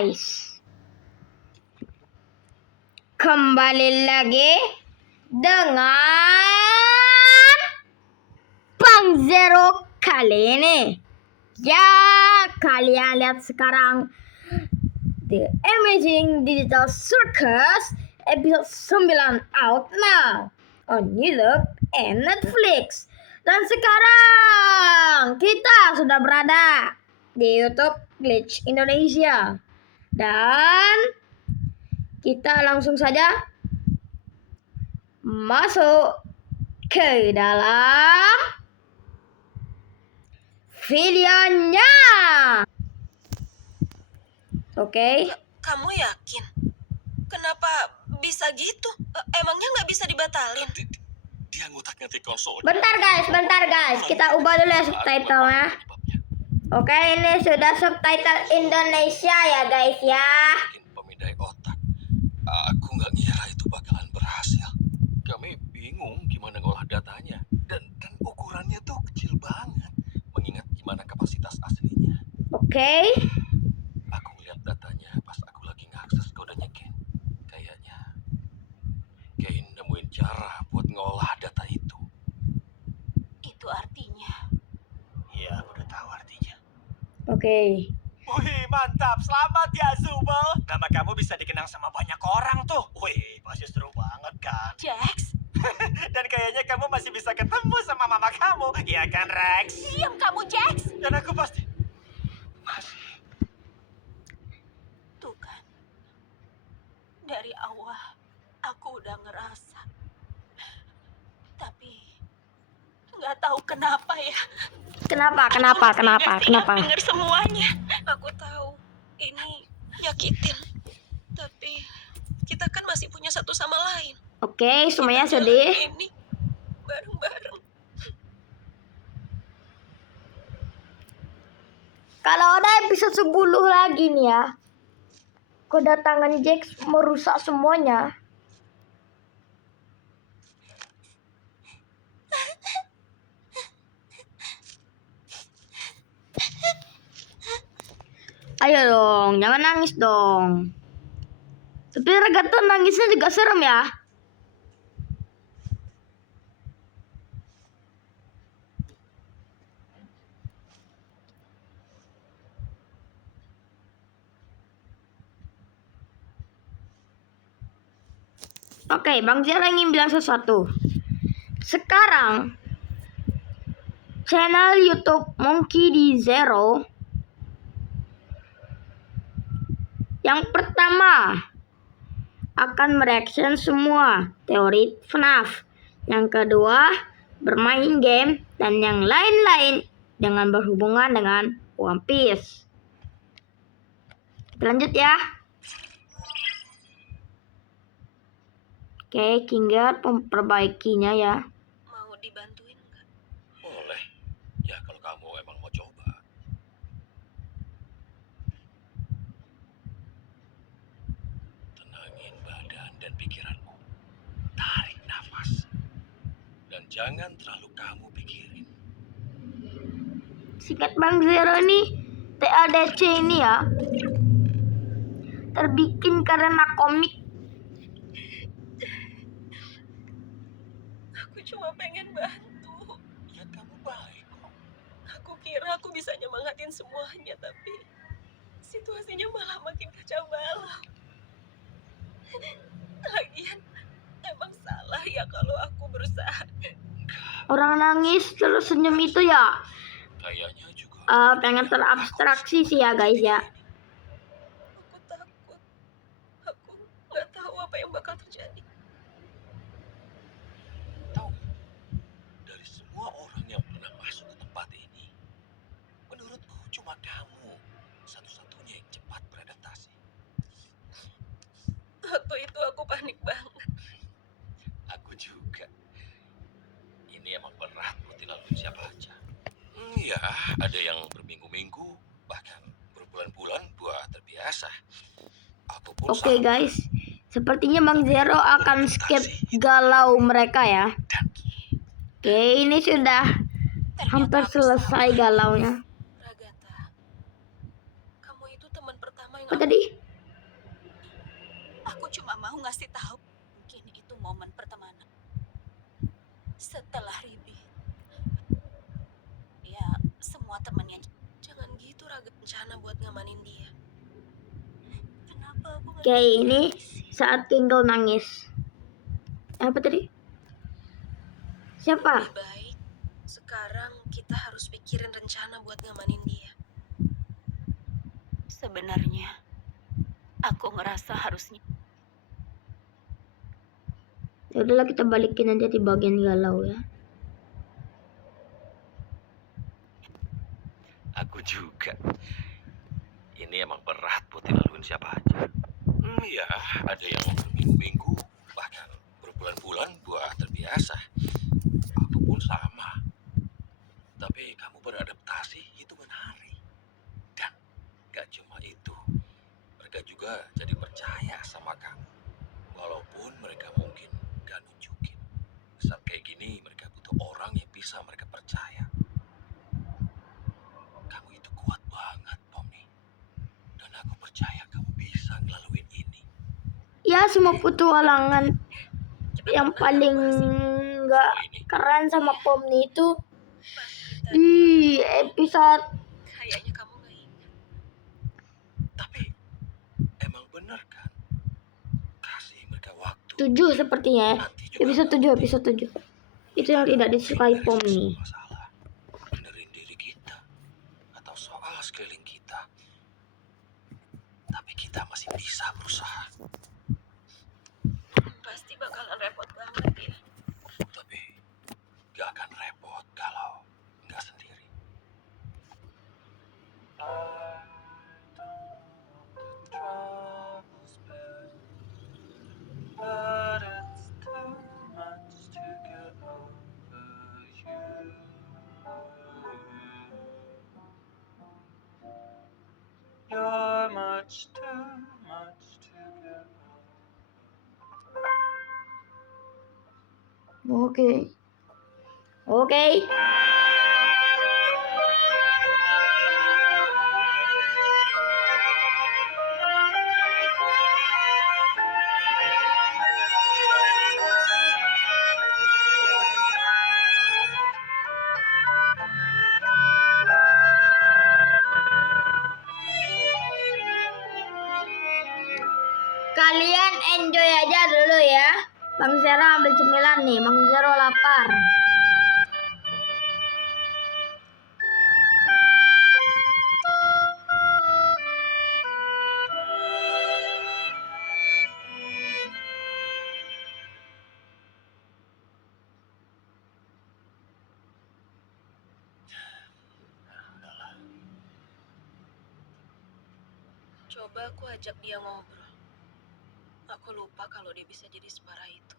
guys, kembali lagi dengan Bang Zero kali ini. Ya, kalian lihat sekarang The Amazing Digital Circus episode 9 out now on YouTube and Netflix. Dan sekarang kita sudah berada di YouTube Glitch Indonesia. Dan kita langsung saja masuk ke dalam videonya. Oke. Kamu yakin? Kenapa bisa gitu? Emangnya nggak bisa dibatalin? Dia ngutak-ngatik konsol. Bentar guys. Kita ubah dulu ya subtitlenya. Oke, ini sudah subtitle Indonesia ya guys ya. Bikin pemindai otak. Aku nggak ngira itu bakalan berhasil. Kami bingung gimana ngolah datanya. Dan ukurannya tuh kecil banget. Mengingat gimana kapasitas aslinya. Oke. Aku ngeliat datanya pas aku lagi ngakses kodenya Ken. Kayaknya Ken nemuin cara buat ngolah data itu. Itu artinya. Iya, udah tahu artinya. Oke. Wih, mantap. Selamat ya, Zubel. Nama kamu bisa dikenang sama banyak orang tuh. Wih, pasti seru banget kan? Jax, Dan kayaknya kamu masih bisa ketemu sama mama kamu. Iya kan, Rex? diam kamu Jax. Dan aku pasti... Tuh kan, dari awal aku udah ngerasa. Tapi nggak tahu kenapa ya. Kenapa? Dengar semuanya. Aku tahu ini nyakitin. Tapi kita kan masih punya satu sama lain. Oke, semuanya Kita sedih. jalanin ini bareng-bareng. Kalau ada episode 10 lagi nih ya, kedatangan Jax merusak semuanya. Ayo dong, jangan nangis dong. Tapi Ragata nangisnya juga serem ya. Oke, Bang Zero ingin bilang sesuatu. Sekarang channel YouTube Monkey D. Zero yang pertama akan mereaction semua teori FNAF. Yang kedua bermain game dan yang lain-lain dengan berhubungan dengan One Piece. Kita lanjut ya. Oke, Kinger memperbaikinya ya. Mau dibantuin nggak? Boleh. Ya kalau kamu emang mau coba. Tenangin badan dan pikiranmu. Tarik nafas. Dan jangan terlalu kamu pikirin. Singkat Bang Zero ini TADC ini ya terbikin karena komik. Aku cuma pengen bantu. Ya kamu baik kok. Aku kira aku bisa nyemangatin semuanya, tapi situasinya malah makin kacau balau. Lagian, emang salah ya kalau aku berusaha. Orang nangis terus senyum itu ya Kayaknya juga. pengen terabstraksi sih ya guys ya. Aku takut. Aku nggak tahu apa yang bakal terjadi. Tahu, dari semua orang yang pernah masuk ke tempat ini, menurutku cuma kamu satu-satunya yang cepat beradaptasi. Waktu itu aku panik banget. Aku juga. Ini emang berat buat dilalui siapa aja. Ya, ada yang berminggu-minggu, bahkan berbulan-bulan buat terbiasa. Aku pun Oke guys, sepertinya Bang Zero akan skip galau mereka ya. Oke, ini sudah hampir selesai galaunya. Ragata, kamu itu teman pertama paling Apa tadi? aku cuma mau ngasih tahu. Mungkin itu momen pertemanan. Setelah Ribi, ya semua temannya. Jangan gitu Raga. Rencana buat ngamanin dia. Kenapa aku nggak Kayak bisa ini nangis sih? saat Kingle nangis. Apa tadi? Siapa? Lebih baik sekarang kita harus pikirin rencana buat ngamanin dia. Sebenarnya aku ngerasa harusnya. Ya udahlah, kita balikin aja di bagian galau ya. Aku juga. Ini emang berat buat dilaluin siapa aja. Ya, ada yang berminggu-minggu, bahkan berbulan-bulan buat terbiasa. Aku pun sama. Tapi kamu beradaptasi itu menarik. Dan gak cuma itu, mereka juga jadi percaya sama kamu. Walaupun mereka mungkin gak nunjukin. Saat kayak gini, mereka butuh orang yang bisa mereka percaya. Kamu itu kuat banget, Tommy. Dan aku percaya kamu bisa ngelaluin ini. Ya, semua petualangan yang paling nggak keren sama Pomni itu di episode Kayaknya kamu nggak ingat. Tapi emang bener kan? Kasih mereka waktu. 7 sepertinya ya. Nanti juga Episode 7. Itu yang tidak disukai Pomni. masalah. Benerin diri kita atau soal sekeliling kita. Tapi kita masih bisa berusaha. Pasti bakalan repot banget ya. Tapi gak akan repot kalau nggak sendiri. But it's too much to get over you. You're much too much to get over. Oke. Kalian enjoy aja dulu ya. Bang Zero ambil cemilan nih. Bang Zero lapar. Coba aku ajak dia ngobrol. Aku lupa kalau dia bisa jadi separah itu.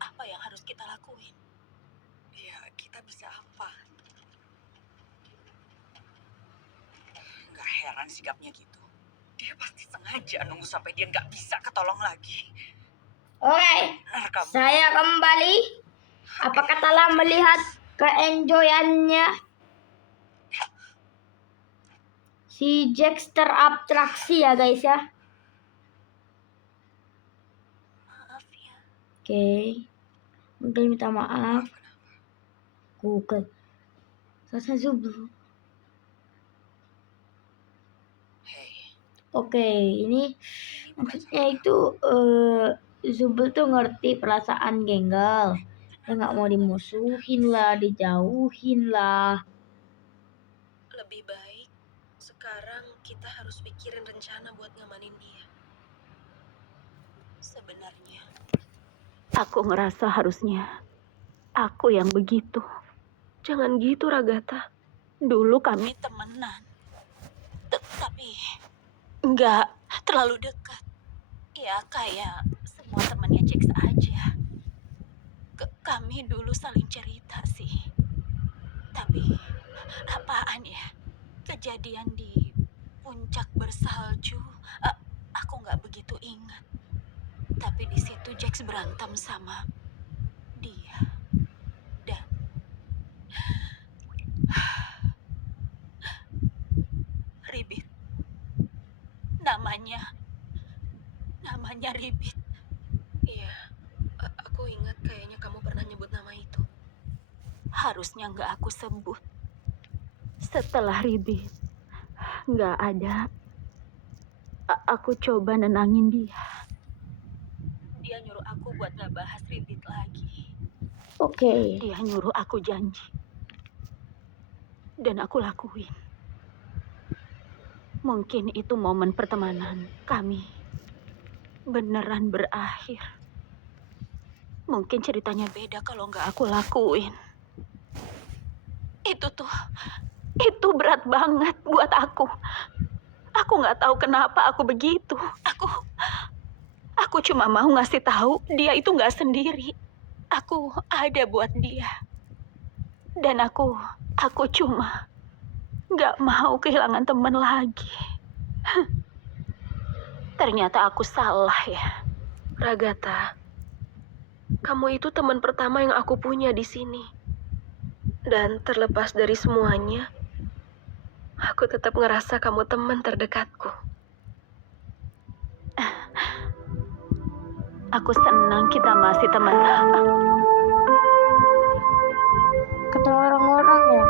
Apa yang harus kita lakuin? Ya, kita bisa apa? Nggak heran sikapnya gitu. Dia pasti sengaja nunggu sampai dia nggak bisa ketolong lagi. Oke. Rekam. Saya kembali. Apakah telah melihat keenjoyannya si Jax terabstraksi ya guys ya? Maaf ya. Oke. Mungkin minta maaf. Google. Selesai Zublu. Hei, Oke, ini maksudnya itu Zubul tuh ngerti perasaan Genggal. Dia nggak mau dimusuhin lah, dijauhin lah. lebih baik sekarang kita harus pikirin rencana buat ngamanin dia. Sebenarnya aku ngerasa harusnya aku yang begitu. Jangan gitu Ragata. Dulu kami temenan. Tapi nggak terlalu dekat. Ya kayak semua temannya Jax aja. Kami dulu saling cerita sih. Tapi apaan ya? Kejadian di puncak bersalju. Aku nggak begitu ingat. Tapi di situ Jax berantem sama dia. Dan Ribit. Namanya Ribit. Iya, aku ingat kayaknya kamu pernah nyebut nama itu. Harusnya nggak aku sebut. Setelah Ribit nggak ada, aku coba nenangin dia. Dia nyuruh aku buat nggak bahas Ribit lagi. Oke. Dia nyuruh aku janji. Dan aku lakuin. Mungkin itu momen pertemanan kami beneran berakhir. Mungkin ceritanya beda kalau nggak aku lakuin. Itu berat banget buat aku. Aku nggak tahu kenapa aku begitu. Aku cuma mau ngasih tahu dia itu nggak sendiri. Aku ada buat dia. Dan aku cuma nggak mau kehilangan teman lagi. Ternyata aku salah ya. Ragatha, kamu itu teman pertama yang aku punya di sini. Dan terlepas dari semuanya, aku tetap ngerasa kamu teman terdekatku. Aku senang kita masih teman. Kata orang-orang ya.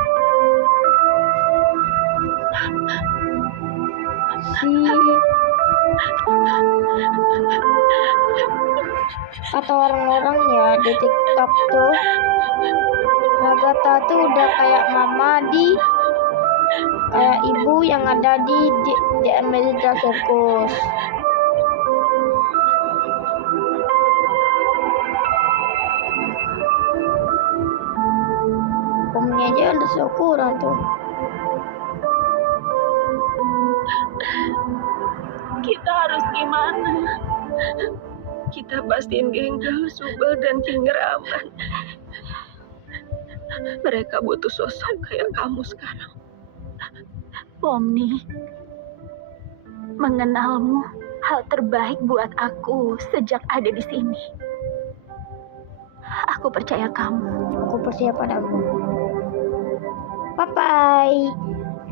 Kata orang-orang ya di TikTok tuh, Ragatha tuh udah kayak mama kayak ibu yang ada di Amerika Circus. Omnya aja udah seukuran tuh. Kita harus gimana? Kita pastiin Genggal, Subal, dan Kinger aman. Mereka butuh sosok kayak kamu sekarang. Pomni, mengenalmu hal terbaik buat aku sejak ada di sini. Aku percaya kamu. Aku percaya padamu. Bye-bye.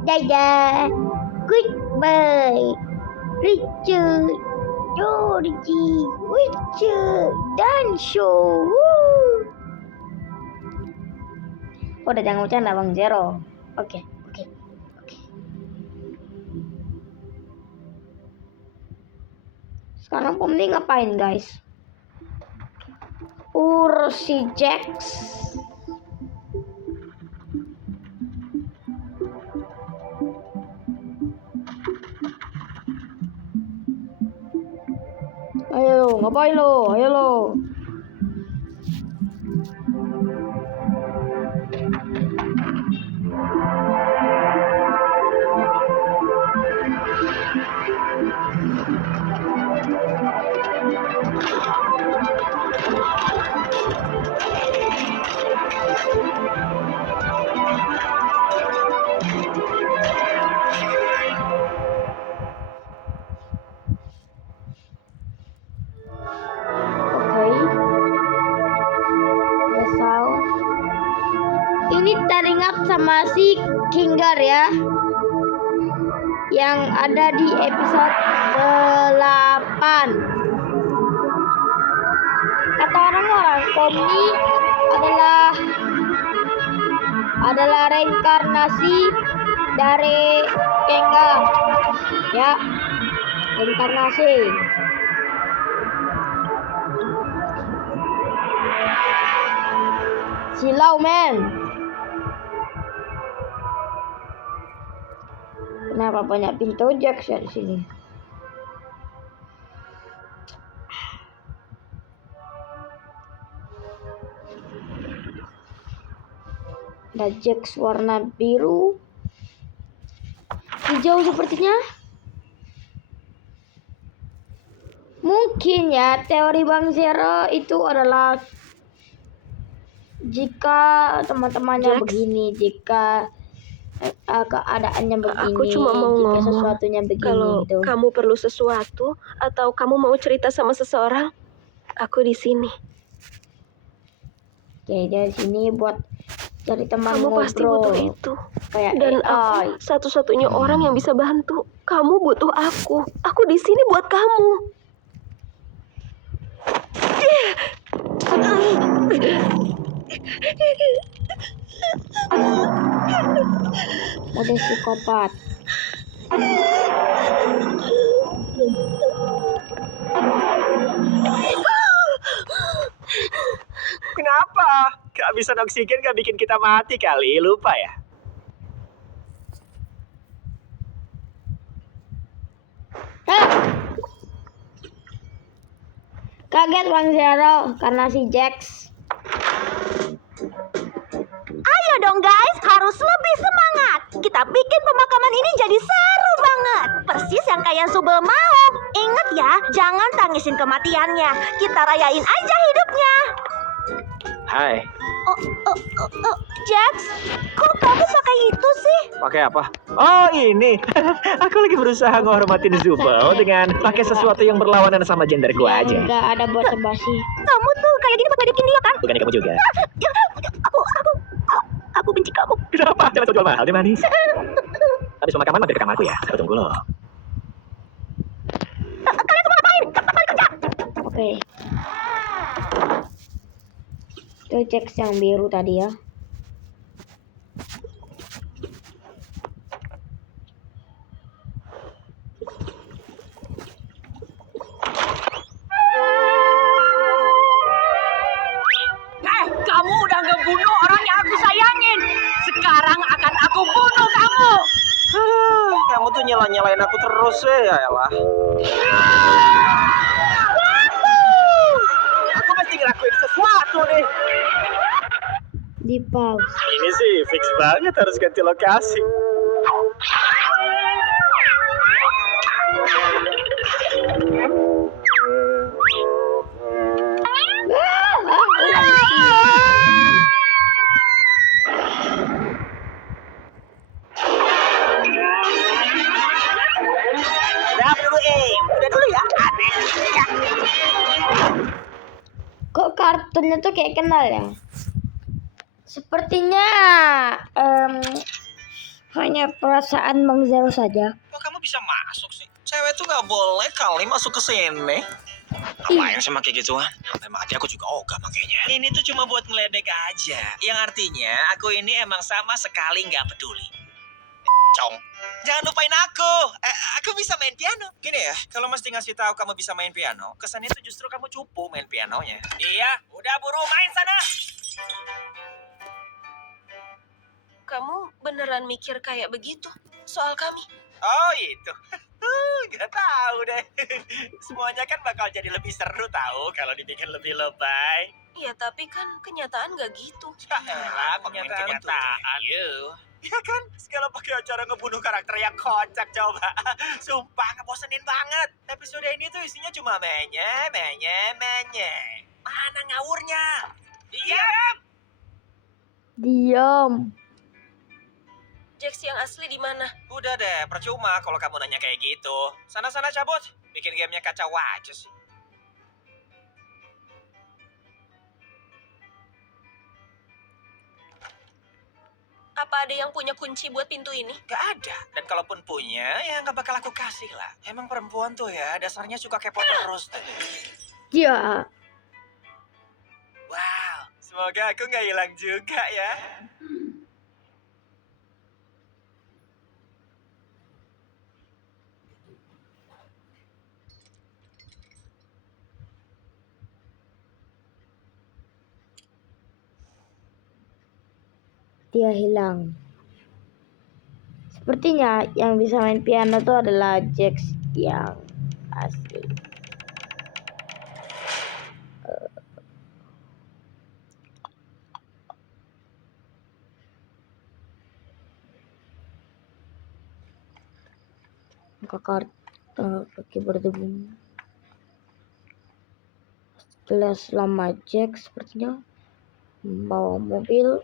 Dadah. Goodbye. Richard, Georgie, Richard, dan show. Udah jangan bercanda Bang Zero. Oke. Sekarang Pomni ngapain guys? Urus si Jax. Ayo, ngapain lo? Ayo lo. Ini teringat sama si Kinger ya, yang ada di episode 8. Kata orang-orang Pomni adalah reinkarnasi dari Kinger ya, reinkarnasi. Silau men. Kenapa banyak pintu Jax ya di sini? Ada Jax warna biru, hijau sepertinya. Mungkin ya teori Bang Zero itu adalah jika teman-temannya Jax, begini, jika keadaannya begini, aku cuma mau jika ngomong, sesuatunya begini kalau gitu. kamu perlu sesuatu atau kamu mau cerita sama seseorang, Aku di sini. Oke, dia di sini buat cari teman Kamu pasti butuh ngobrol. itu. Kayak Dan AI. aku satu-satunya orang yang bisa bantu. Kamu butuh aku. Aku di sini buat kamu. Mode psikopat. Kenapa? Kehabisan oksigen gak bikin kita mati kali, lupa ya? Hah! Kaget Bang Zero karena si Jax. Ayo dong guys, harus lebih semangat. Kita bikin pemakaman ini jadi seru banget. Persis yang kayak Subel mau. Ingat ya, jangan tangisin kematiannya. Kita rayain aja hidupnya. Hai, Jax, kok kamu pakai itu sih? pakai apa? Oh ini, aku lagi berusaha menghormatin Zubel dengan pakai sesuatu yang berlawanan sama genderku aja. Enggak ada basa-basi. Kamu tuh kayak gini buat ngedekin dia kan? Bukannya kamu juga? Aku benci kamu. Kenapa? Jangan jual mahal, dia manis. Habis pemakaman mampir ke kamarku ya, aku tunggu loh. Oke. Itu Jax yang biru tadi ya. Kamu udah ngebunuh orang yang aku sayangin. Sekarang akan aku bunuh kamu. Kamu tuh nyalain aku terus ya elah. Aku mesti ngelakuin sesuatu nih. Di pause. Ini sih fix banget harus ganti lokasi. Udah dulu ya. Kok kartunnya tuh kayak kenal ya? Sepertinya hanya perasaan Bang Zero saja. Kok kamu bisa masuk sih? Cewek tuh nggak boleh kali masuk ke sini. Ngapain sih pakai gituan? Sampai mati aku juga ogah makanya. Ini tuh cuma buat ngeledek aja. Yang artinya aku ini emang sama sekali nggak peduli. Cong. Jangan lupain aku. Aku bisa main piano. Gini ya, kalau mesti ngasih tahu kamu bisa main piano, kesannya tuh justru kamu cupu main pianonya. Iya, udah buru main sana. Kamu beneran mikir kayak begitu soal kami? Oh itu. Gak tahu deh. Semuanya kan bakal jadi lebih seru tahu kalau dibikin lebih lebay. Ya tapi kan kenyataan gak gitu. Yaelah, kenyataan. Ya kan, segala pakai acara ngebunuh karakter yang kocak coba. Sumpah ngebosenin banget. Episode ini tuh isinya cuma menye. Mana ngawurnya? Iya. Diam. Jax yang asli di mana? Udah deh, percuma kalau kamu nanya kayak gitu. Sana-sana cabut. Bikin gamenya kacau aja sih. Apa ada yang punya kunci buat pintu ini? Gak ada. Dan kalaupun punya, ya gak bakal aku kasih lah. Emang perempuan tuh ya, dasarnya suka kepo terus. Ya. Wow, semoga aku gak hilang juga ya. Dia hilang. Sepertinya yang bisa main piano itu adalah Jax yang asli. Kakak kaki berdebu. Jelas lama Jax sepertinya membawa mobil.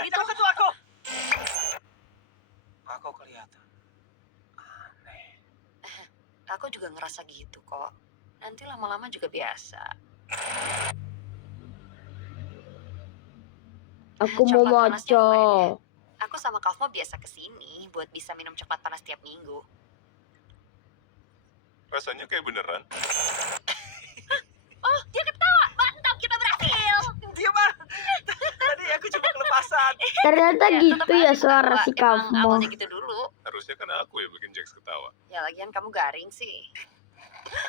Jangan sentuh aku. Aku kelihatan aneh. Aku juga ngerasa gitu kok. Nanti lama-lama juga biasa. Aku mau Coklat panasnya moco. lumayan ya. Aku sama Kavmo biasa kesini buat bisa minum coklat panas tiap minggu. Rasanya kayak beneran. Oh, dia ketawa. Mantap, kita berhasil. Dia mah. Tadi aku cuma kelepasan. Ternyata Ya, gitu tetep ya aja suara ketawa. si Emang Kavmo. awalnya gitu dulu. Harusnya kan aku yang bikin Jax ketawa. Ya lagian kamu garing sih.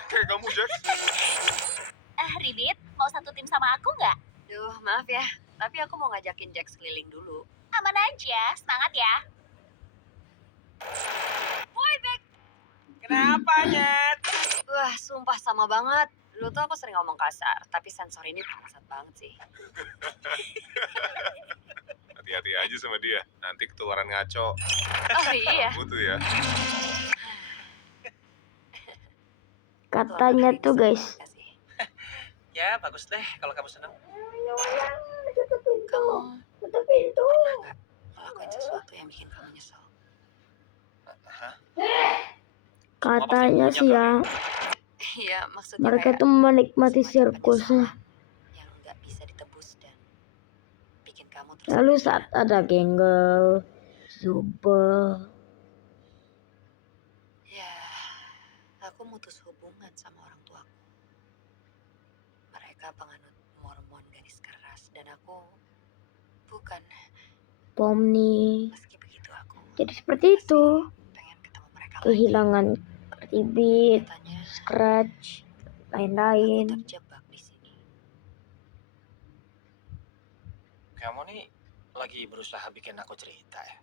Kayak kamu, Jax. Ridit, mau satu tim sama aku nggak? Duh, maaf ya. Tapi aku mau ngajakin Jax keliling dulu. Aman aja, semangat ya. Kenapa, Nyet? Wah, sumpah sama banget. Dulu tuh aku sering ngomong kasar, tapi sensor ini bangsat banget sih. Hati-hati aja sama dia. Nanti ketularan ngaco. Oh iya. Kamu tuh ya. Katanya tuh guys. Ya, bagus deh kalau kamu senang. Kamu Tutup pintu. pernah nggak ngelakuin sesuatu yang bikin kamu nyesel? Hah? Katanya sih ya, Iya, maksudnya mereka kayak tuh menikmati semacam sirkusnya. penyesalan yang nggak bisa ditebus dan bikin kamu terus Lalu kepikiran. saat ada Genggel, Zubel, Ya, aku mutus hubungan sama orang tuaku. Mereka penganut Mormon garis keras dan aku bukan. Pomni. Meski begitu aku Jadi seperti itu. pengen ketemu mereka lagi. Kehilangan Tibit, Katanya Scratch, aku lain-lain. terjebak di sini. Kamu nih lagi berusaha bikin aku cerita ya?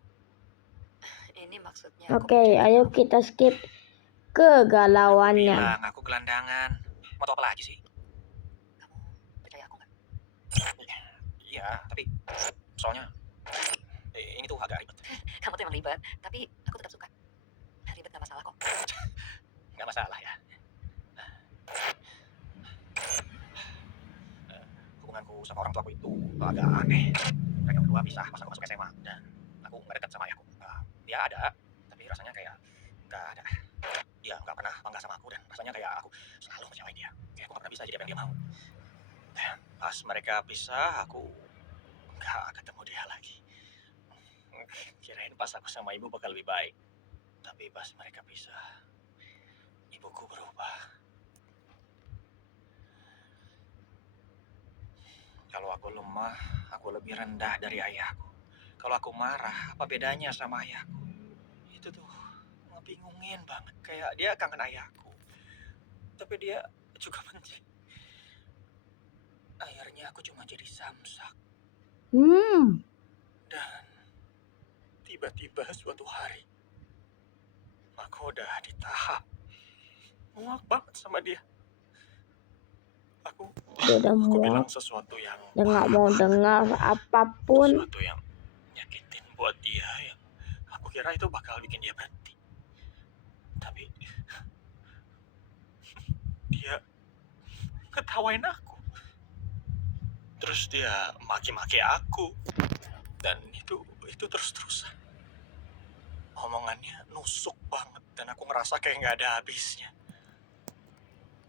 Ini maksudnya aku Oke, bikin ayo kamu. kita skip Aku kegalauannya. bilang aku gelandangan. Mau tau apa lagi sih? Kamu percaya aku nggak? Iya, tapi soalnya ini tuh agak ribet. Kamu tuh emang ribet, tapi aku tetap suka. Ribet nggak masalah kok. Nggak masalah ya. Hubunganku sama orang tuaku itu agak aneh. Mereka berdua pisah pas aku masuk SMA dan aku nggak dekat sama ayahku. Dia ada, tapi rasanya kayak nggak ada. Dia nggak pernah bangga sama aku dan rasanya kayak aku selalu ngecewain dia. Kayak aku nggak pernah bisa jadi apa yang dia mau. Dan pas mereka pisah, aku nggak ketemu dia lagi. Kirain pas aku sama ibu bakal lebih baik. Tapi pas mereka pisah, ibuku berubah. Kalau aku lemah, aku lebih rendah dari ayahku. Kalau aku marah, apa bedanya sama ayahku? Itu tuh ngebingungin banget. Kayak dia kangen ayahku. Tapi dia juga benci. Akhirnya aku cuma jadi samsak. Dan tiba-tiba suatu hari, aku udah di tahap muak banget sama dia. Aku Dia udah bilang muak, sesuatu yang dia nggak mau dengar apapun. sesuatu yang nyakitin buat dia yang aku kira itu bakal bikin dia berhenti. Tapi dia ketawain aku. Terus dia maki-maki aku. Dan itu terus-terusan. Omongannya nusuk banget dan aku ngerasa kayak nggak ada habisnya.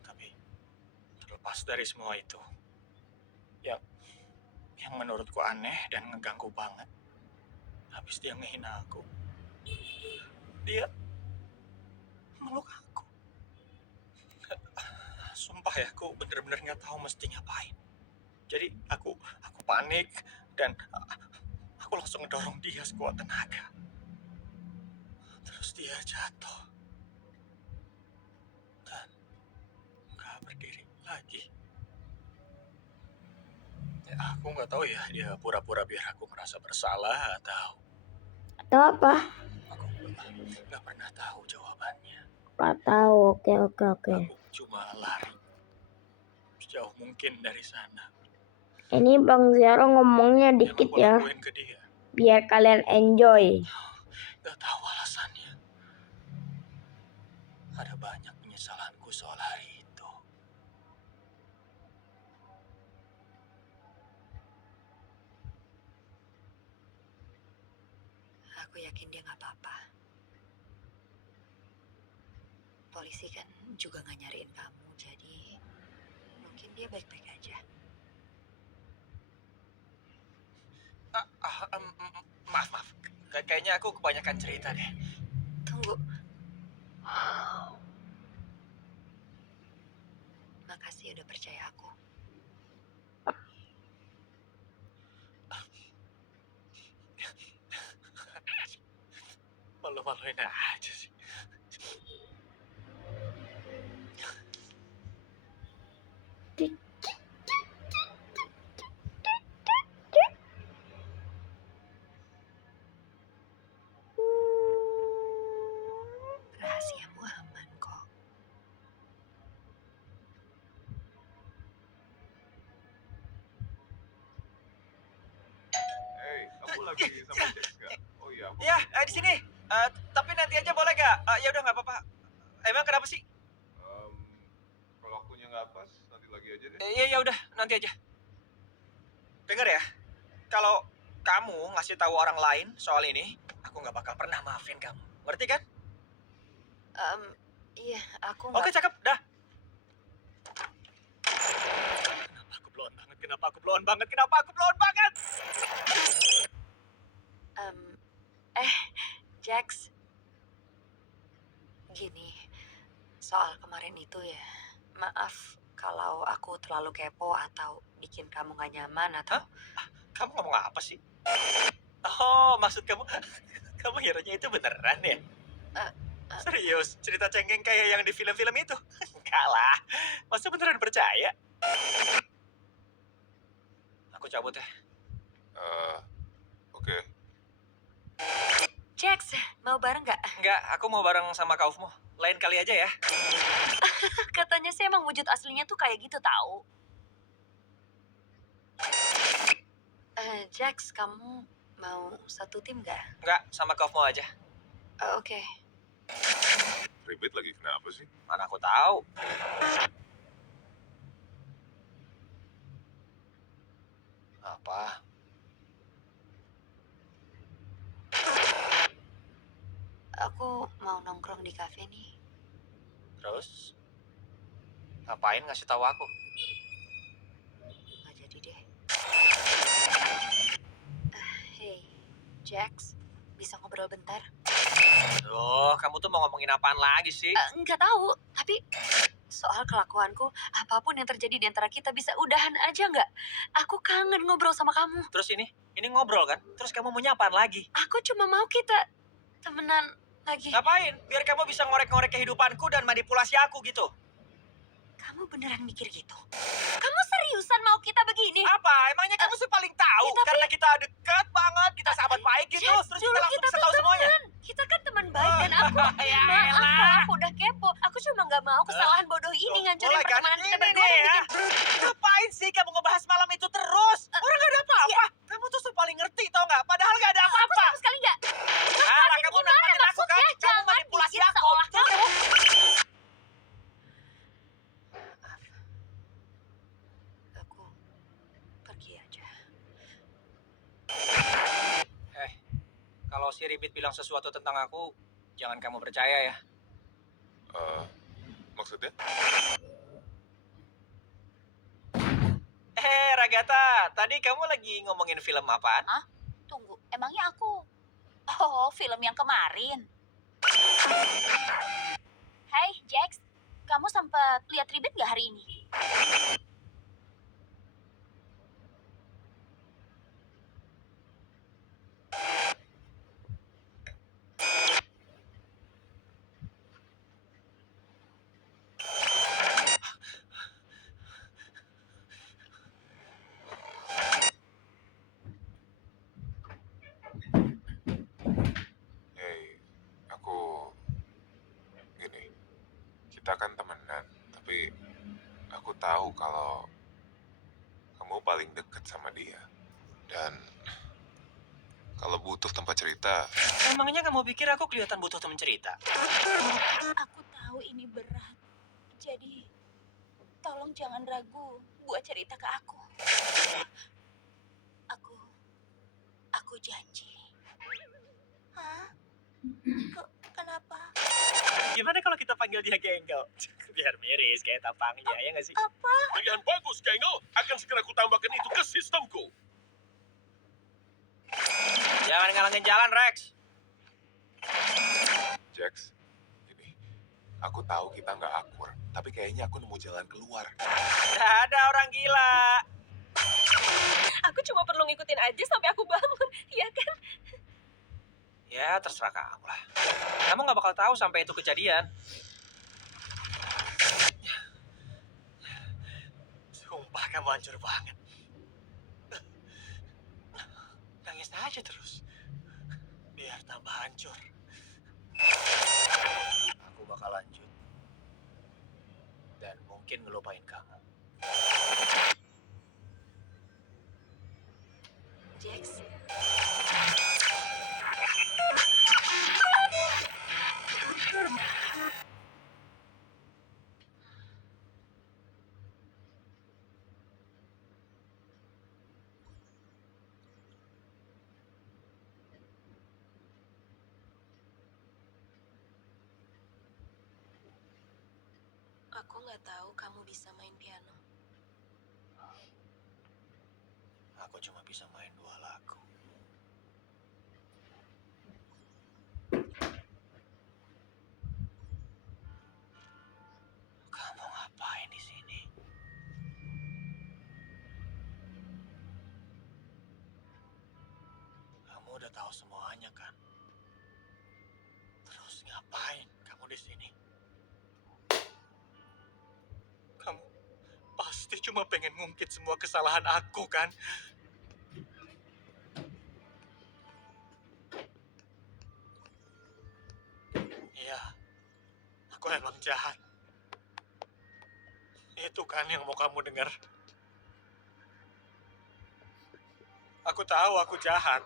Tapi terlepas dari semua itu, yang menurutku aneh dan ngeganggu banget, habis dia ngehina aku, dia meluk aku. Sumpah ya, aku bener-bener nggak tahu mesti ngapain. Jadi aku panik dan aku langsung ngedorong dia sekuat tenaga. Terus dia jatuh dan nggak berdiri lagi. Ya, aku nggak tahu ya, dia pura-pura biar aku merasa bersalah atau Apa? aku nggak pernah tahu jawabannya. Nggak tahu. Oke. Aku cuma lari sejauh mungkin dari sana. Ini Bang Zero ngomongnya Yang dikit aku ya, lakuin ke dia, biar kalian enjoy. nggak tahu alasannya. Ada banyak penyesalanku soal hari itu. Aku yakin dia nggak apa-apa. Polisi kan juga nggak nyariin kamu, jadi mungkin dia baik-baik aja. Maaf, maaf. Kayaknya aku kebanyakan cerita deh. Tunggu. Makasih udah percaya aku. Malu-maluin aja sih. Rahasiamu aman kok. Hey, kamu lagi sama Jax nggak? Oh iya, aku. Ya, di sini. Tapi nanti aja boleh nggak? Ya udah nggak apa-apa. Emang kenapa sih? Kalau akunya nggak pas, nanti lagi aja deh. Ya udah, nanti aja. Dengar ya, kalau kamu ngasih tahu orang lain soal ini, aku nggak bakal pernah maafin kamu. Ngerti kan? Iya, aku Oke, nggak. cakep. Dah. Kenapa aku blown banget? Kenapa aku blown banget? Kenapa aku blown banget? Jax. Gini, soal kemarin itu ya, maaf kalau aku terlalu kepo atau bikin kamu gak nyaman atau... Kamu ngomong apa sih? Oh, maksud kamu hero-nya itu beneran ya? Serius, cerita cengeng kayak yang di film-film itu? Enggak lah, masa beneran percaya? Aku cabut ya. Oke. Jax, mau bareng gak? Enggak, aku mau bareng sama Kaufmo. Lain kali aja ya. Katanya sih emang wujud aslinya tuh kayak gitu tahu. Jax, kamu mau satu tim gak? Enggak, sama Kaufmo aja. Oke. Ribet lagi kenapa sih? Mana aku tahu. Apa? Aku mau nongkrong di kafe nih. Terus? Ngapain ngasih tahu aku? Gak jadi deh. Hey, Jax, bisa ngobrol bentar? Loh, kamu tuh mau ngomongin apaan lagi sih? Nggak tahu, tapi soal kelakuanku, apapun yang terjadi di antara kita bisa udahan aja nggak? Aku kangen ngobrol sama kamu. Terus ini ngobrol kan? Terus kamu mau apaan lagi? Aku cuma mau kita temenan lagi. Ngapain? Biar kamu bisa ngorek-ngorek kehidupanku dan manipulasi aku gitu. Kamu beneran mikir gitu? Kamu seriusan mau kita begini? Apa? Emangnya kamu sih paling tahu? ya, tapi- Karena kita deket banget, kita sahabat baik gitu. Jax, Terus dulu kita langsung kita bisa tuh tahu semuanya. teman. Kita kan teman baik dan aku Ya maaf elah. kalau aku udah kepo. Aku cuma nggak mau kesalahan bodoh ini Tuh, ngancurin mulai kan? pertemanan kita Ini berdua nih dan ya. bikin... Ngapain sih kamu ngebahas malam itu terus? Orang gak ada apa-apa. Kamu tuh paling ngerti tau gak? Padahal gak ada Aku apa-apa. sama sekali nggak. Alah, kamu gimana manfaatin aku kan? maksudnya? Kamu Jangan manipulasi bikin aku. seolah Terus kamu... Aku pergi aja. kalau si Ribit bilang sesuatu tentang aku, jangan kamu percaya ya. Maksudnya? Ragata, tadi kamu lagi ngomongin film apaan? Tunggu, emangnya aku... Oh, film yang kemarin. Hai, Jax. Kamu sempat lihat Ribet nggak hari ini? Hey, aku gini. Kita kan temenan, tapi aku tahu kalau kamu paling deket sama dia. Dan kalau butuh tempat cerita, Emangnya kamu pikir aku kelihatan butuh temen cerita? Aku tahu ini berat. Jadi, tolong jangan ragu buat cerita ke aku. Aku janji. Hah? Kenapa? Gimana kalau kita panggil dia Genggel? Biar miris kayak tampangnya, ya nggak sih? Apa? Pilihan bagus, Gengo. Akan segera kutambahkan itu ke sistemku. Jangan ngalangin jalan, Rex. Jax, ini. Aku tahu kita nggak akur, tapi kayaknya aku nemu jalan keluar. Nggak ada orang gila. Aku cuma perlu ngikutin aja sampai aku bangun, ya kan? Ya, terserah kamu lah. Kamu nggak bakal tahu sampai itu kejadian. Sumpah kamu hancur banget. Nangis aja terus. Biar tambah hancur. Aku bakal lanjut. Dan mungkin ngelupain kamu. Jax? Aku nggak tahu kamu bisa main piano. Aku cuma bisa main 2 lagu. Kamu ngapain di sini? Kamu udah tahu semuanya kan? Terus ngapain kamu di sini? Kamu pasti cuma pengen ngungkit semua kesalahan aku kan? Iya, aku emang jahat. Itu kan yang mau kamu dengar. Aku tahu aku jahat.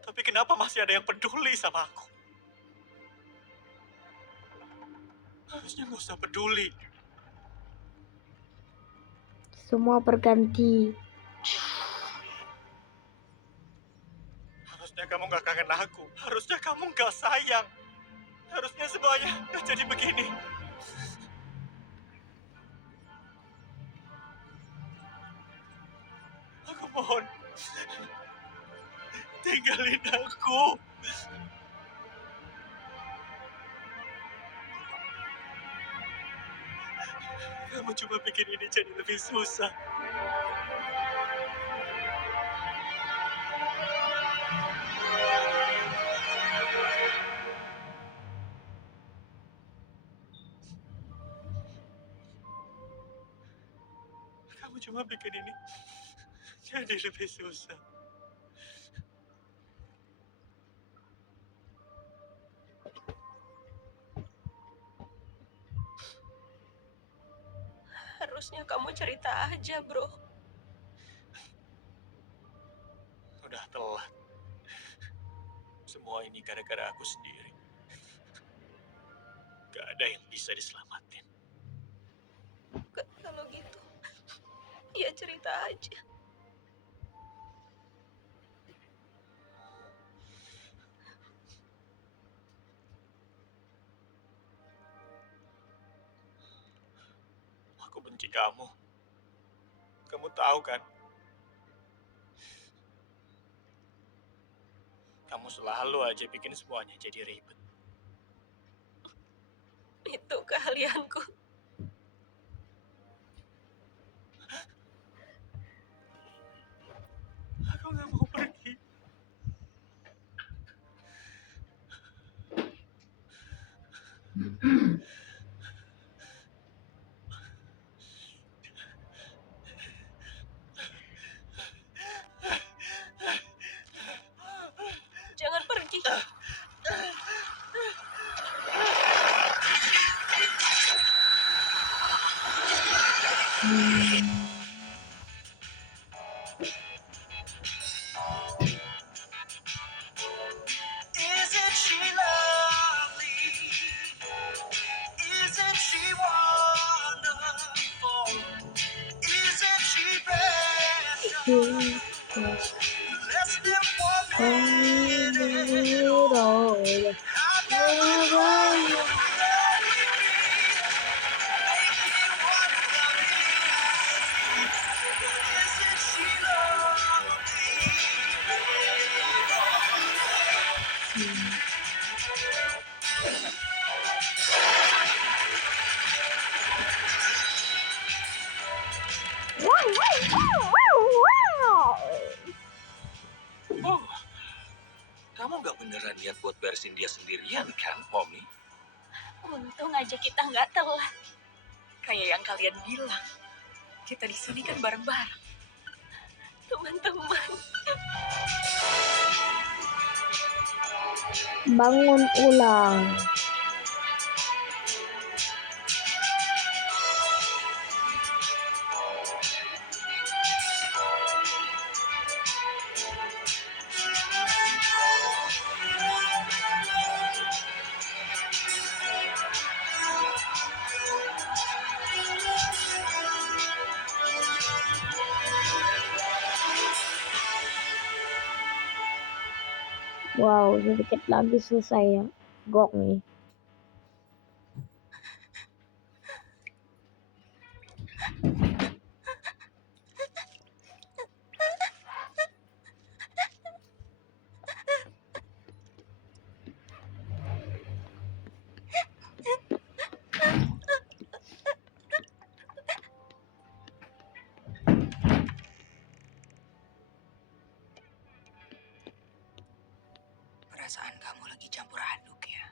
Tapi kenapa masih ada yang peduli sama aku? Harusnya nggak usah peduli. Semua berganti. Harusnya kamu nggak kangen aku. Harusnya kamu nggak sayang. Harusnya semuanya nggak jadi begini. Aku mohon, tinggalin aku. Kamu cuma bikin ini jadi lebih susah. Kamu cuma bikin ini jadi lebih susah. Harusnya kamu cerita aja, bro. Udah telat. Semua ini gara-gara aku sendiri. Gak ada yang bisa diselamatin. Kalau gitu, ya cerita aja. Aku benci kamu. Kamu tahu kan? Kamu selalu aja bikin semuanya jadi ribet. Itu keahlianku. Aku gak mau pergi. Jangan pergi. Isn't she lovely? Isn't she wonderful? Isn't she precious? Less than 1 minute. nggak niat buat beresin dia sendirian kan, Mommy? Untung aja kita nggak telat. Kayak yang kalian bilang, kita di sini kan bareng-bareng. Teman-teman, Bangun ulang. Wow, sedikit lagi selesai ya. Gok nih. perasaan kamu lagi campur aduk ya.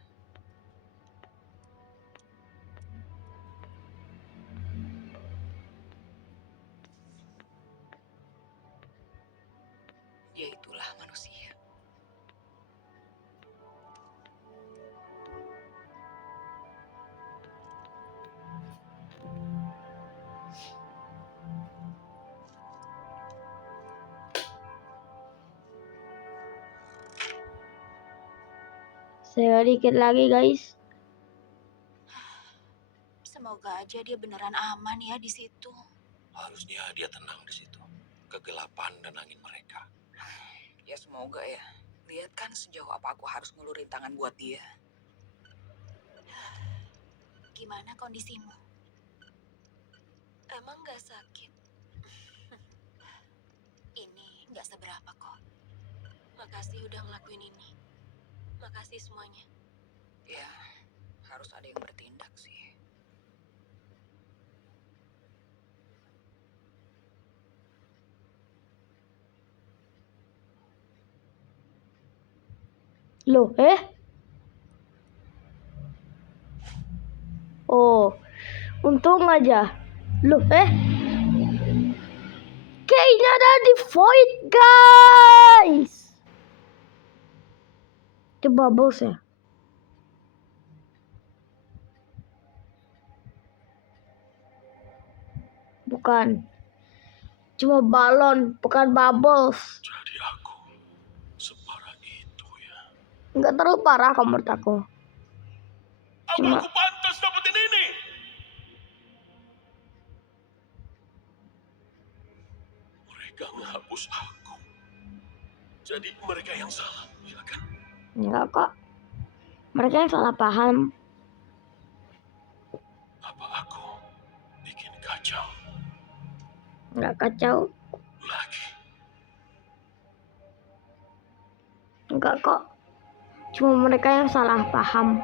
Ya itulah manusia. Saya dikit lagi guys. Semoga aja dia beneran aman ya di situ. Harusnya dia tenang di situ. Kegelapan dan angin mereka. Ya semoga ya. Lihat kan sejauh apa aku harus ngulurin tangan buat dia. Gimana kondisimu? Emang gak sakit? Ini gak seberapa kok. Makasih udah ngelakuin ini. Makasih semuanya. Ya, harus ada yang bertindak sih. Loh, Oh, untung aja. Loh, kayaknya ada di void, guys. Itu bubbles ya? Bukan. Cuma balon, bukan bubbles. Jadi aku separah itu ya. Nggak terlalu parah kalau menurut aku. Cuma Aku pantas dapetin ini. Mereka menghapus aku. Jadi mereka yang salah, ya kan? enggak kok. Mereka yang salah paham. Apa aku bikin kacau Nggak kacau. lagi? Enggak kok. Cuma mereka yang salah paham.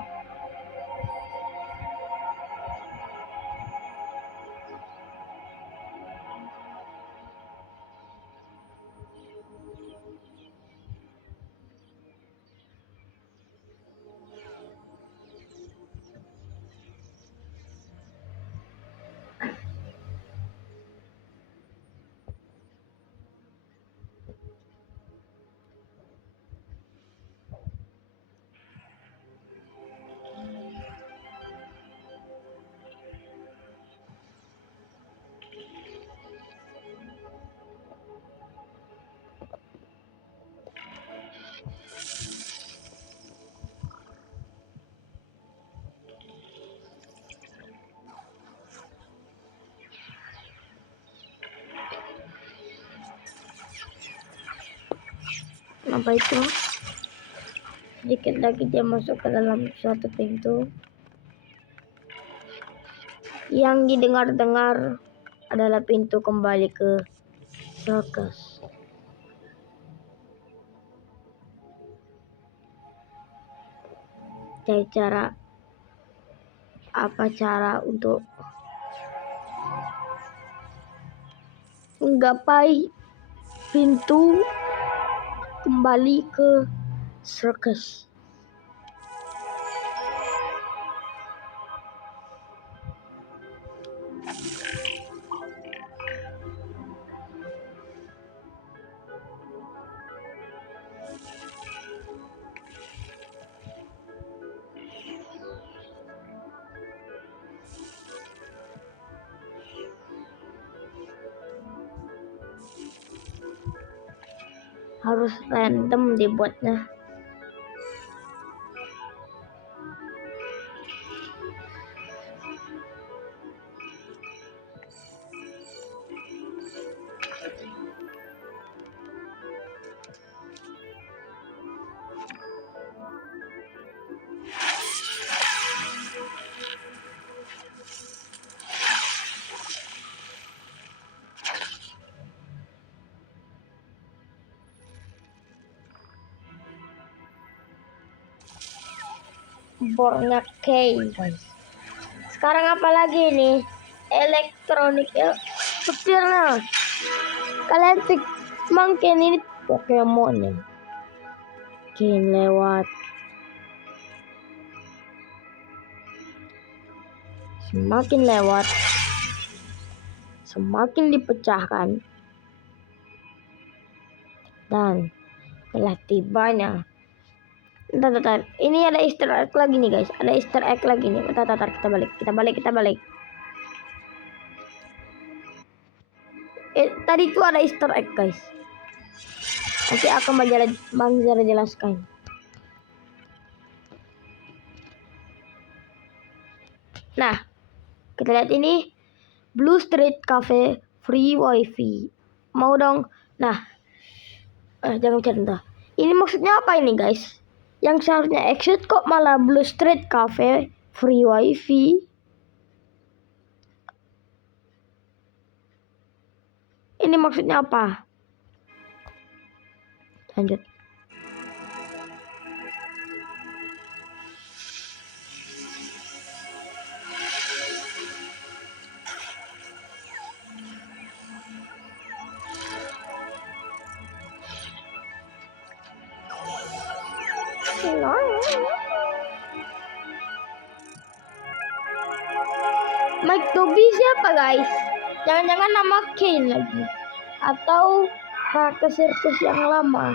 Apa itu? Sedikit lagi dia masuk ke dalam suatu pintu. Yang didengar-dengar adalah pintu kembali ke circus. Cari cara untuk menggapai pintu kembali ke Circus. Harus random dibuatnya. Bornya K, guys. Sekarang apa lagi nih? Elektronik ya. Petirnya. Kalian makin ini Pokemon ya. Makin lewat. Semakin lewat. Semakin dipecahkan. Dan telah tibanya. Bentar. Ini ada Easter egg lagi nih guys. Ada Easter egg lagi nih. Bentar. Kita balik. Tadi itu ada Easter egg guys. Nanti akan Bang Zara jelaskan. Nah, kita lihat ini Blue Street Cafe free wifi. Mau dong. Nah, jangan bercanda. Ini maksudnya apa ini guys? Yang seharusnya exit kok malah Blue Street Cafe free wifi. Ini maksudnya apa? Lanjut. Mike Toby siapa guys? Jangan-jangan nama Kane lagi. Atau karakter sirkus yang lama.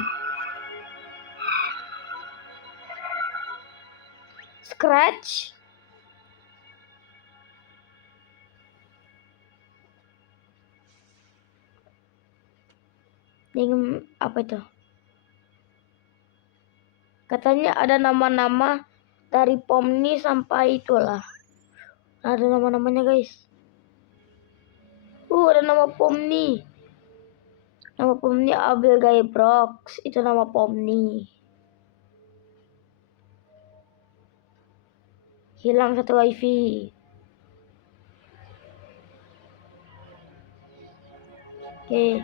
Scratch. Ini apa itu? Katanya ada nama-nama dari Pomni sampai itulah. Ada nama-namanya guys. Ada nama Pomni. Nama Pomni Abel Guy Brox. Itu nama Pomni. Hilang satu wifi. Oke.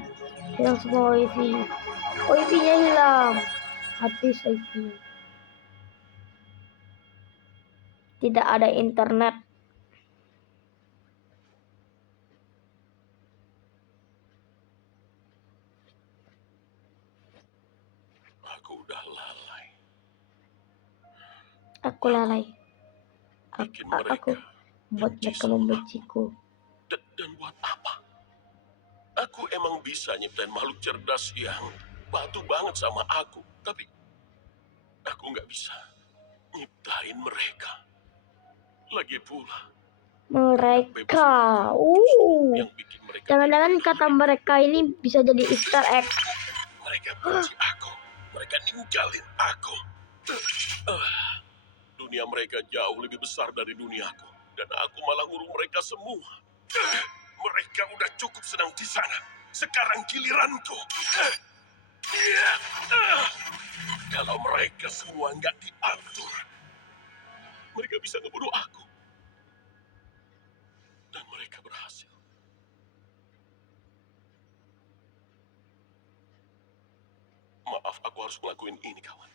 Hilang semua wifi. Wifi-nya hilang. Habis wifi. Tidak ada internet. Aku udah lalai. Aku lalai. Bikin Aku mereka buat benci mereka sama membenciku. Dan buat apa? Aku emang bisa nyiptain makhluk cerdas yang batu banget sama aku. Tapi aku nggak bisa nyiptain mereka. Lagi pula Mereka. yang bikin mereka Jangan-jangan kata mereka ini bisa jadi Easter egg. mereka benci aku. Mereka ninggalin aku. Dunia mereka jauh lebih besar dari duniaku. Dan aku malah ngurung mereka semua. Mereka udah cukup senang di sana. Sekarang giliranku. Kalau mereka semua nggak diatur, mereka bisa ngebunuh aku. Dan mereka berhasil. Maaf, aku harus ngelakuin ini, kawan.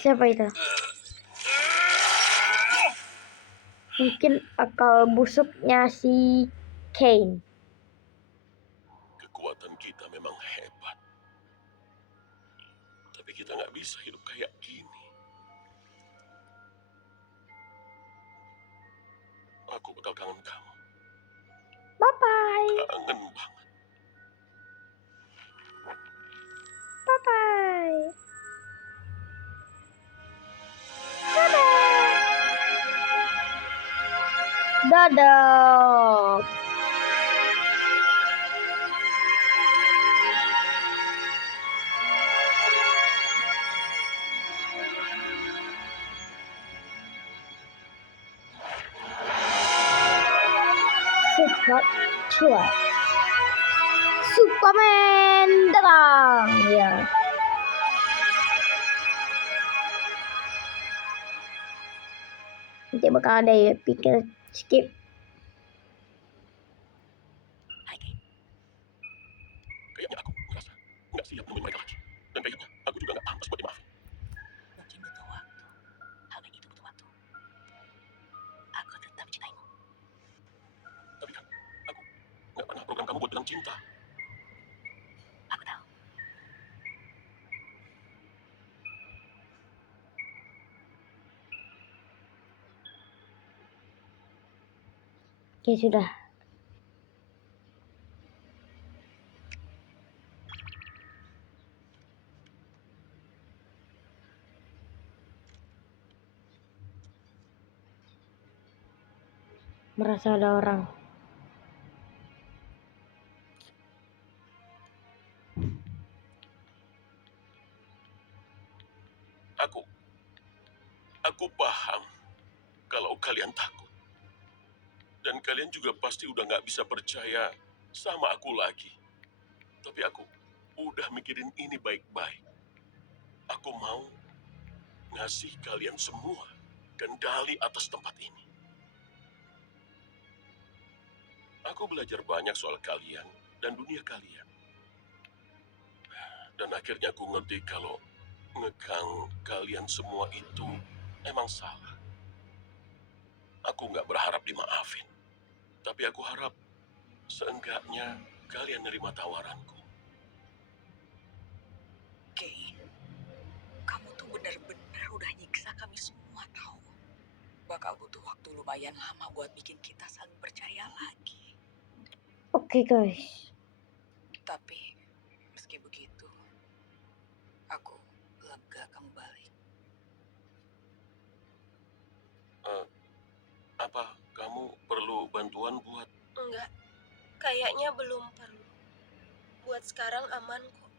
Siapa itu? Mungkin akal busuknya si Kane. Kekuatan kita memang hebat. Tapi kita nggak bisa hidup kayak gini. Aku bakal kangen kamu. Bye-bye. Kangen banget. Bye-bye. Dadah. Supernatural. Superman datang. Ya. Nanti bakal ada ya pikir skip. Hai, Kay. Kayaknya aku merasa nggak siap nemuin mereka lagi. Dan kayaknya aku juga nggak pantas buat dimaafin. Mungkin butuh waktu. Hal itu butuh waktu. Aku tetap mencintaimu. Tapi kan aku nggak pernah program kamu buat bilang cinta. Aku tahu. Oke, sudah. Merasa ada orang. Aku paham kalau kalian takut. Dan kalian juga pasti udah nggak bisa percaya sama aku lagi. Tapi aku udah mikirin ini baik-baik. Aku mau ngasih kalian semua kendali atas tempat ini. Aku belajar banyak soal kalian dan dunia kalian. Dan akhirnya aku ngerti kalau ngekang kalian semua itu emang salah. Aku nggak berharap dimaafin. Tapi aku harap seenggaknya kalian nerima tawaranku. Kay, kamu tuh benar-benar udah nyiksa kami semua tahu. Bakal butuh waktu lumayan lama buat bikin kita saling percaya lagi. Oke, guys. Tapi meski begitu, aku lega kamu balik. Apa kamu perlu bantuan buat... Enggak, kayaknya belum perlu. Buat sekarang aman kok.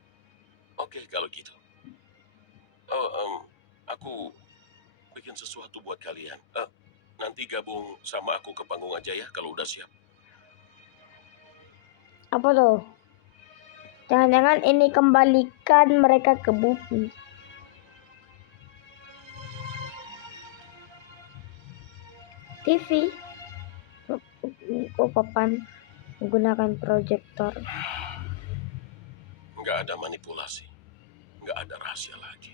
Oke, kalau gitu. Aku bikin sesuatu buat kalian. Nanti gabung sama aku ke panggung aja ya kalau udah siap. Apa tuh? Jangan-jangan ini kembalikan mereka ke bumi. TV. Papan menggunakan proyektor. Nggak ada manipulasi. Nggak ada rahasia lagi.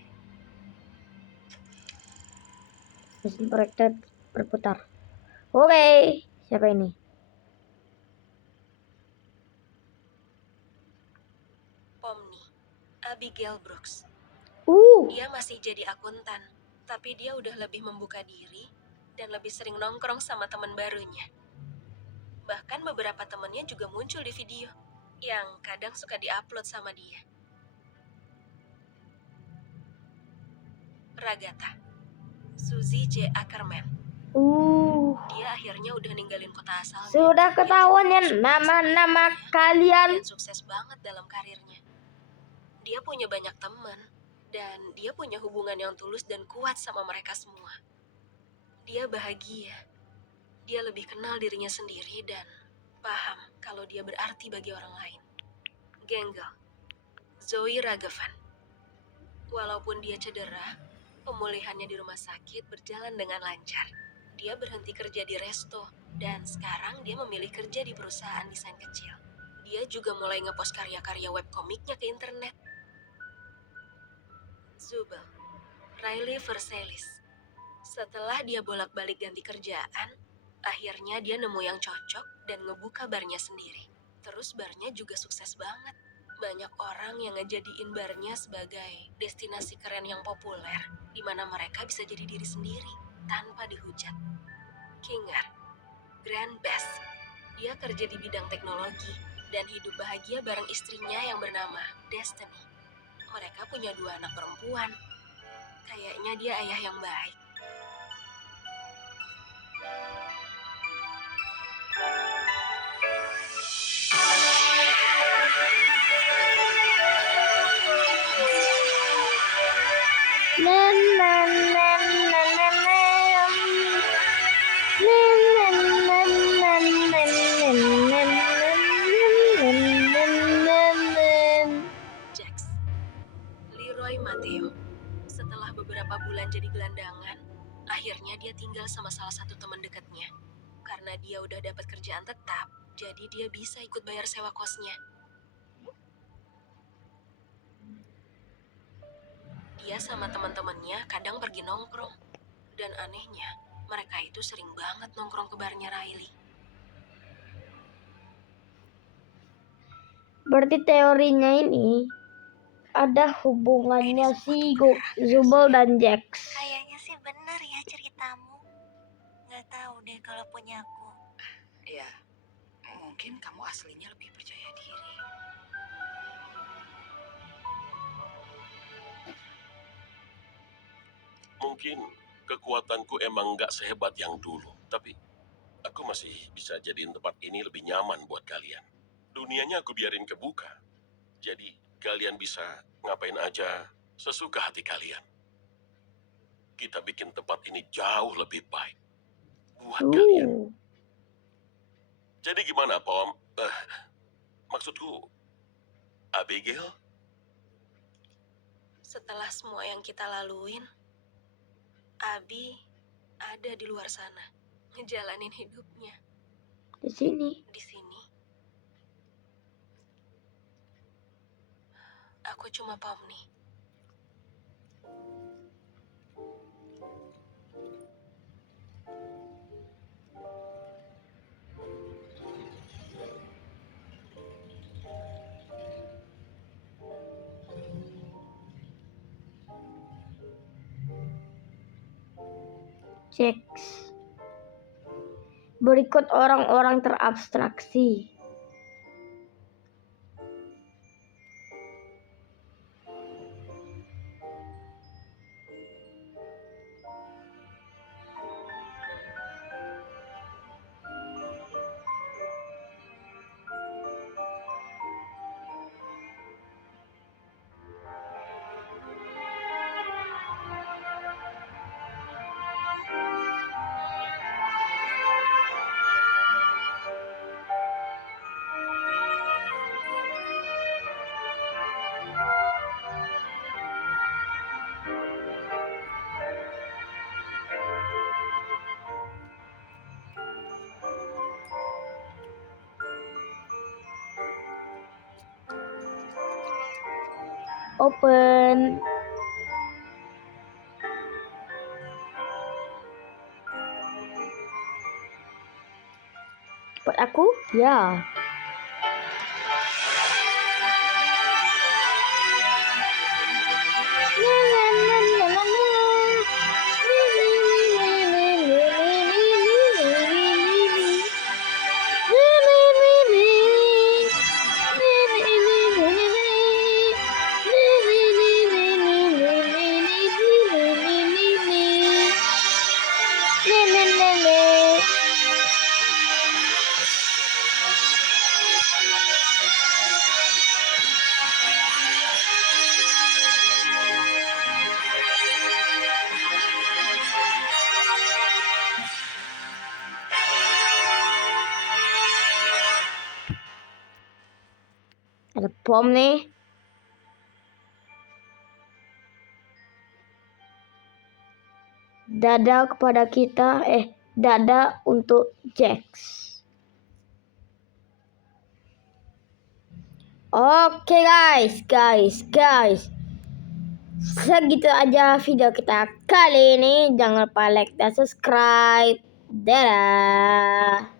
Mesin proyektor berputar. Oke, siapa ini? Pomni, Abigail Brooks. Uh, Dia masih jadi akuntan, tapi dia udah lebih membuka diri dan lebih sering nongkrong sama teman barunya. Bahkan beberapa temennya juga muncul di video yang kadang suka diupload sama dia. Ragata, Suzy J. Ackerman. Dia akhirnya udah ninggalin kota asalnya. sudah Dia ketahuan ya juga nama-nama sukses kalian. dan sukses banget dalam karirnya. Dia punya banyak teman dan dia punya hubungan yang tulus dan kuat sama mereka semua. Dia bahagia. Dia lebih kenal dirinya sendiri dan paham kalau dia berarti bagi orang lain. Genggel, Zoe Ragavan. Walaupun dia cedera, pemulihannya di rumah sakit berjalan dengan lancar. Dia berhenti kerja di resto, dan sekarang dia memilih kerja di perusahaan desain kecil. Dia juga mulai ngepost karya-karya webkomiknya ke internet. Zubel, Riley Versailles. Setelah dia bolak-balik ganti kerjaan, akhirnya dia nemu yang cocok dan ngebuka barnya sendiri. Terus barnya juga sukses banget. Banyak orang yang ngejadiin barnya sebagai destinasi keren yang populer, di mana mereka bisa jadi diri sendiri tanpa dihujat. Kinger, Grand Best, dia kerja di bidang teknologi dan hidup bahagia bareng istrinya yang bernama Destiny. Mereka punya 2 anak perempuan. Kayaknya dia ayah yang baik. Nen, nen, nen, nen, nen, nen. Nen, nen, nen, nen, nen, nen, nen, nen, nen, nen, nen. Jax, Leroy Matteo. Setelah beberapa bulan jadi gelandangan, akhirnya dia tinggal sama salah satu teman dekatnya. Karena dia udah dapat kerjaan tetap, jadi dia bisa ikut bayar sewa kosnya. Dia sama teman-temannya kadang pergi nongkrong. Dan anehnya, mereka itu sering banget nongkrong ke barnya Riley. Berarti teorinya ini ada hubungannya si Zubel dan Jax. Kayaknya sih bener ya ceritamu. Nggak tahu deh kalau punya aku. Ya, mungkin kamu aslinya lebih percaya diri. Mungkin kekuatanku emang nggak sehebat yang dulu, tapi aku masih bisa jadiin tempat ini lebih nyaman buat kalian. Dunianya aku biarin kebuka, jadi kalian bisa ngapain aja sesuka hati kalian. Kita bikin tempat ini jauh lebih baik buat kalian. Jadi gimana, Pom? Maksudku, Abigail? Setelah semua yang kita laluin, Abi ada di luar sana, ngejalanin hidupnya Di sini. di sini. Aku cuma Pomni. Jax. Berikut orang-orang terabstraksi. Open. Buat aku? Ya. Ada Pom nih. Dada kepada kita, dada untuk Jax. Oke guys. Segitu aja video kita kali ini. Jangan lupa like dan subscribe. Dadah.